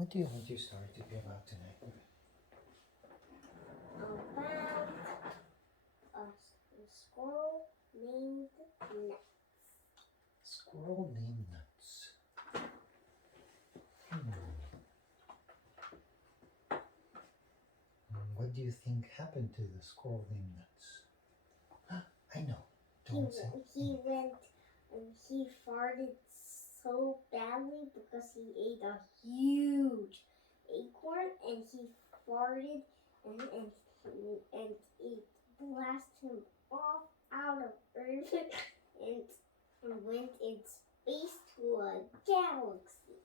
What do you want your story to be about tonight? About a squirrel named Nuts. Squirrel named Nuts. Hmm. What do you think happened to the squirrel named Nuts? I know. Don't say. He went and he farted so badly because he ate a huge acorn and he farted and it blasted him off out of Earth and went in space to a galaxy.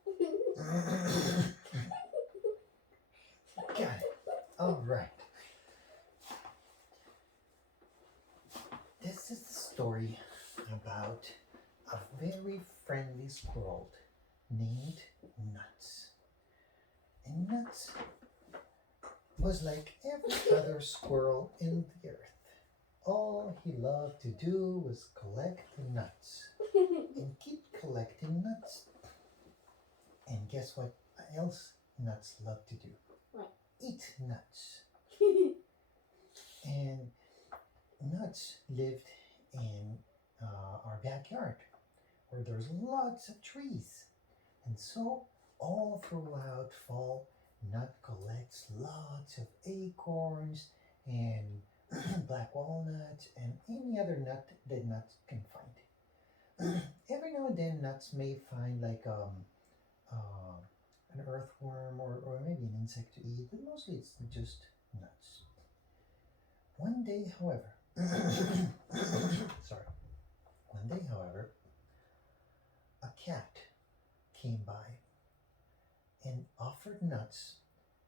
Got it. All right. This is the story about a very friendly squirrel named Nuts. And Nuts was like every other squirrel in the earth. All he loved to do was collect nuts and keep collecting nuts. And guess what else nuts love to do? What? Eat nuts. And Nuts lived in our backyard where there's lots of trees. And so all throughout fall, Nut collects lots of acorns and black walnuts and any other nut that Nuts can find. Every now and then, Nuts may find like an earthworm or maybe an insect to eat, but mostly it's just nuts. One day, however, sorry, one day, however, a cat came by and offered Nuts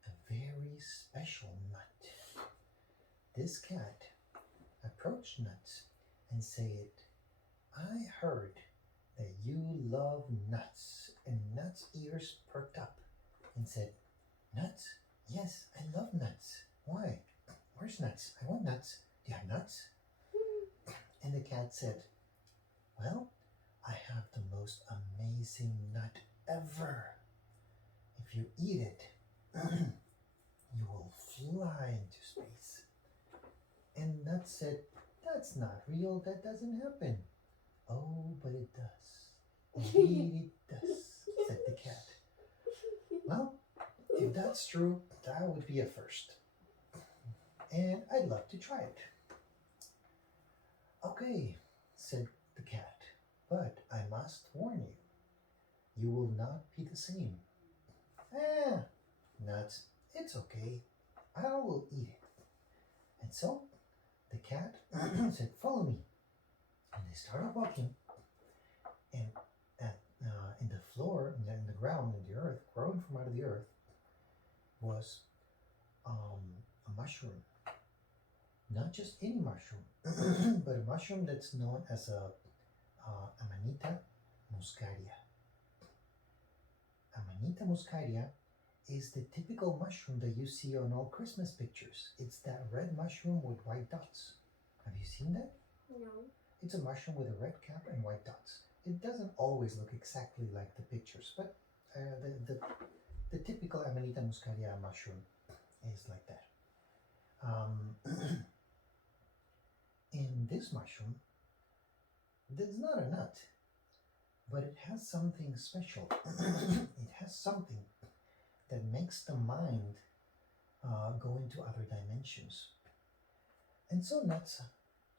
a very special nut. This cat approached Nuts and said, I heard that you love nuts. And Nuts' ears perked up and said, Nuts? Yes, I love nuts. Why? Where's Nuts? I want nuts. Do you have nuts? And the cat said, well, I have the most amazing nut ever. If you eat it, you will fly into space. And Nuts said, that's not real. That doesn't happen. Oh, but it does. Indeed it does, said the cat. Well, if that's true, that would be a first. And I'd love to try it. Okay, said the cat, but I must warn you, you will not be the same. Nuts, it's okay. I will eat it. And so the cat said, follow me. And they started walking, and in the floor, in the ground, in the earth, growing from out of the earth, was a mushroom. Not just any mushroom, but a mushroom that's known as a Amanita muscaria. Amanita muscaria is the typical mushroom that you see on all Christmas pictures. It's that red mushroom with white dots. Have you seen that? No. It's a mushroom with a red cap and white dots. It doesn't always look exactly like the pictures, but the typical Amanita muscaria mushroom is like that. In this mushroom, there's not a nut, but it has something special. It has something that makes the mind go into other dimensions. And so Nuts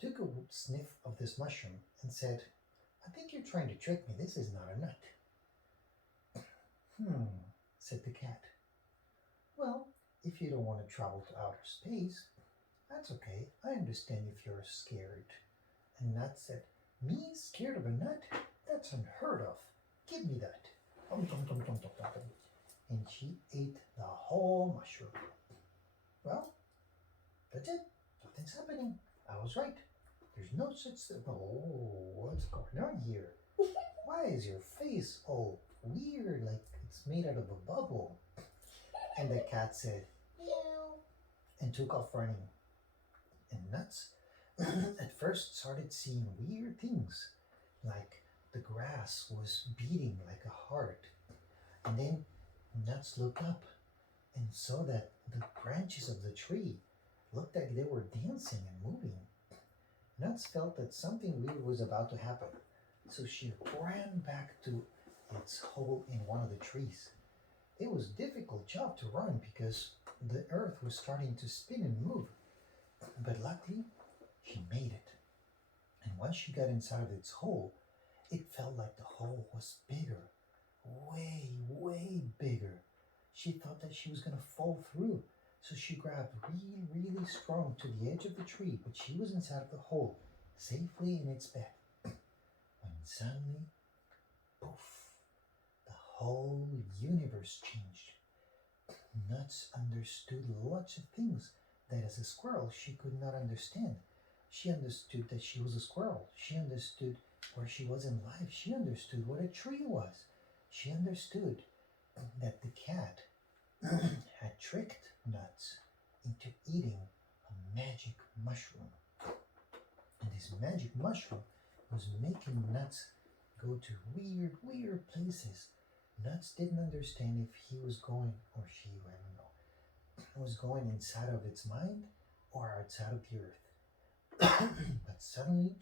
took a sniff of this mushroom and said, I think you're trying to trick me. This is not a nut. Said the cat. Well, if you don't want to travel to outer space, that's okay. I understand if you're scared. And Nut said, me scared of a nut? That's unheard of. Give me that. And she ate the whole mushroom. Well, that's it. Nothing's happening. I was right. There's no such thing. Oh, what's going on here? Why is your face all weird, like it's made out of a bubble? And the cat said, meow, and took off running. And Nuts at first started seeing weird things, like the grass was beating like a heart. And then Nuts looked up and saw that the branches of the tree looked like they were dancing and moving. Nuts felt that something weird was about to happen, so she ran back to its hole in one of the trees. It was a difficult job to run because the earth was starting to spin and move, but luckily she made it. And once she got inside of its hole, it felt like the hole was bigger, way, way bigger. She thought that she was going to fall through, so she grabbed really, really strong to the edge of the tree, but she was inside of the hole, safely in its bed. When suddenly, poof, the whole universe changed. Nuts understood lots of things that as a squirrel she could not understand. She understood that she was a squirrel. She understood where she was in life. She understood what a tree was. She understood that the cat had tricked Nuts into eating a magic mushroom. And this magic mushroom was making Nuts go to weird, weird places. Nuts didn't understand if he was going, or she, I don't know, was going inside of its mind or outside of the earth. But suddenly,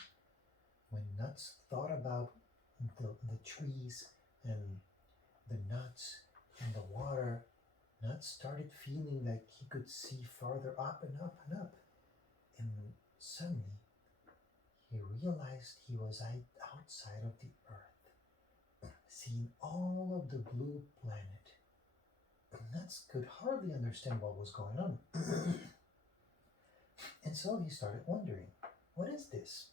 when Nuts thought about the trees and the nuts and the water, Nuts started feeling like he could see farther up and up and up. And suddenly, he realized he was outside of the earth, seeing all of the blue planet. Nuts could hardly understand what was going on. And so he started wondering, what is this?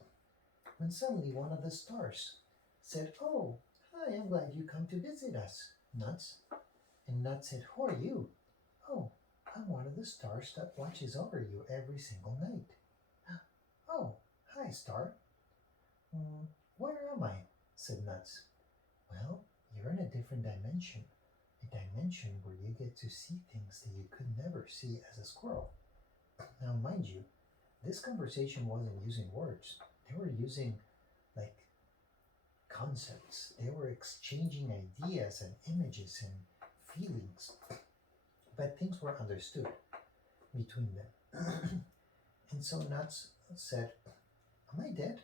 When suddenly one of the stars said, "Oh, hi, I'm glad you come to visit us, Nuts." And Nuts said, "Who are you?" "Oh, I'm one of the stars that watches over you every single night." "Oh, hi, star." Where am I?" said Nuts. "Well, you're in a different dimension. A dimension where you get to see things that you could never see as a squirrel." Now, mind you, this conversation wasn't using words. They were using like concepts. They were exchanging ideas and images and feelings. But things were understood between them. And so Nuts said, "Am I dead?"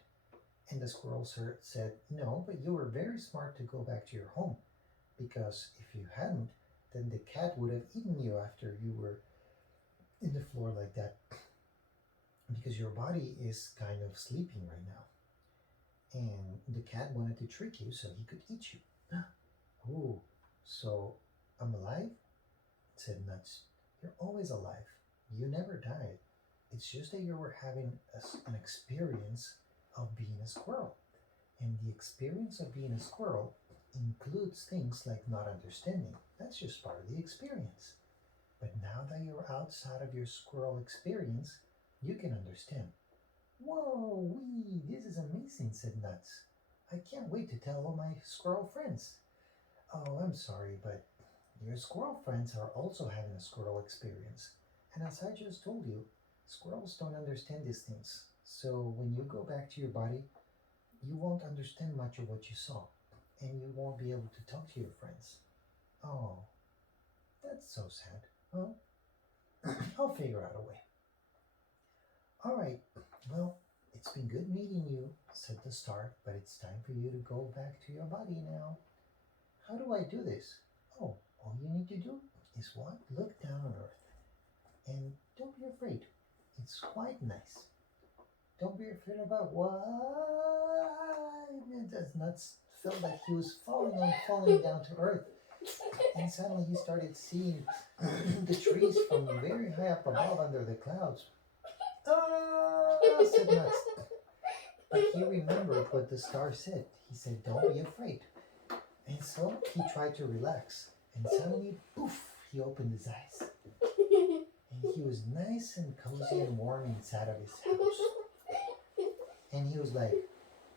And the squirrel said, "No, but you were very smart to go back to your home, because if you hadn't, then the cat would have eaten you after you were in the floor like that, because your body is kind of sleeping right now. And the cat wanted to trick you so he could eat you." "Oh, so I'm alive?" said Nuts. "You're always alive. You never died. It's just that you were having an experience of being a squirrel. And the experience of being a squirrel includes things like not understanding. That's just part of the experience. But now that you're outside of your squirrel experience, you can understand." "Whoa, wee, this is amazing," said Nuts. "I can't wait to tell all my squirrel friends." "Oh, I'm sorry, but your squirrel friends are also having a squirrel experience. And as I just told you, squirrels don't understand these things. So when you go back to your body, you won't understand much of what you saw. And you won't be able to talk to your friends." "Oh, that's so sad." "Well, I'll figure out a way." "All right, well, it's been good meeting you," said the star, "but it's time for you to go back to your body now." "How do I do this?" "Oh, all you need to do is look down on Earth. And don't be afraid. It's quite nice. Don't be afraid about what." It does not feel like he was falling down to Earth. And suddenly he started seeing the trees from very high up above under the clouds. "Ah," said Nuts. But he remembered what the star said. He said, "Don't be afraid." And so he tried to relax. And suddenly, poof, he opened his eyes. And he was nice and cozy and warm inside of his house. And he was like,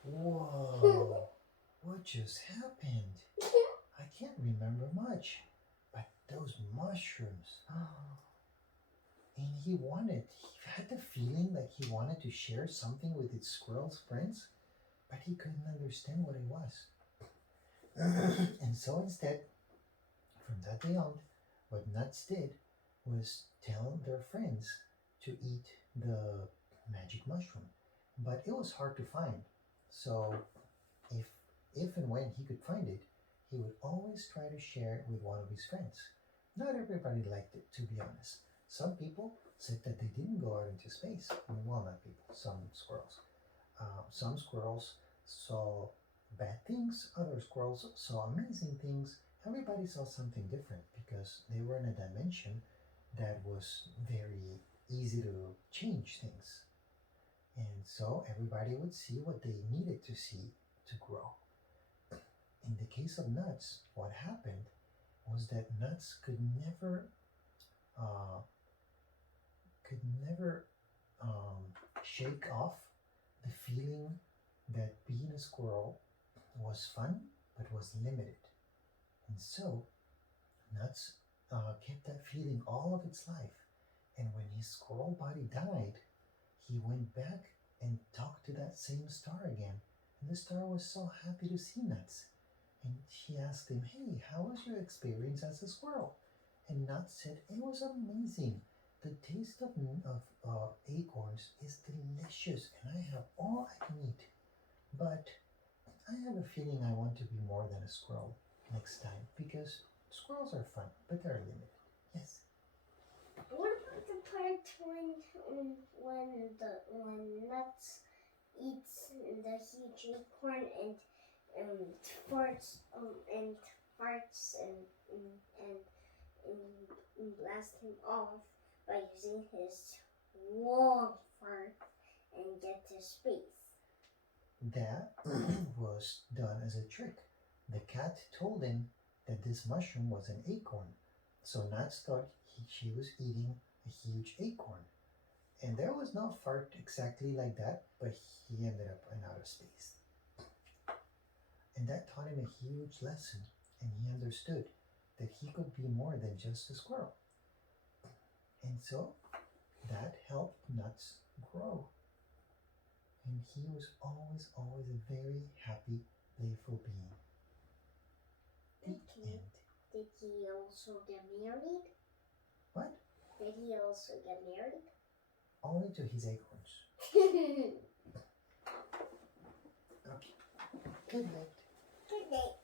"Whoa, what just happened? I can't remember much. But those mushrooms." And he had the feeling like he wanted to share something with his squirrel's friends, but he couldn't understand what it was. And so instead, From that day on, what nuts did was tell their friends to eat the magic mushroom. But it was hard to find. So if if and when he could find it, he would always try to share it with one of his friends. Not everybody liked it, to be honest. Some people said that they didn't go out into space. Well, not people, some squirrels. Some squirrels saw bad things, other squirrels saw amazing things. Everybody saw something different because they were in a dimension that was very easy to change things. And so everybody would see what they needed to see to grow. In the case of nuts, what happened was that nuts uh, could never um, shake off the feeling that being a squirrel was fun but was limited. And so Nuts kept that feeling all of its life. And when his squirrel body died, he went back and talked to that same star again. And the star was so happy to see Nuts. And she asked him, "Hey, how was your experience as a squirrel?" And Nuts said, "It was amazing. The taste of acorns is delicious, and I have all I can eat. But I have a feeling I want to be more than a squirrel next time because squirrels are fun, but they're limited." Yes. What about the part when Nuts eats the huge acorn and farts and farts and blast him off by using his long fart and get to space? That was done as a trick. The cat told him that this mushroom was an acorn, so Nuts thought she was eating a huge acorn. And there was no fart exactly like that, but he ended up in outer space. And that taught him a huge lesson, and he understood that he could be more than just a squirrel. And so that helped Nuts grow. And he was always, always a very happy, playful being. The Okay. end. Did he also get married? What? Did he also get married? Only to his acorns. Good Okay. Good night. night.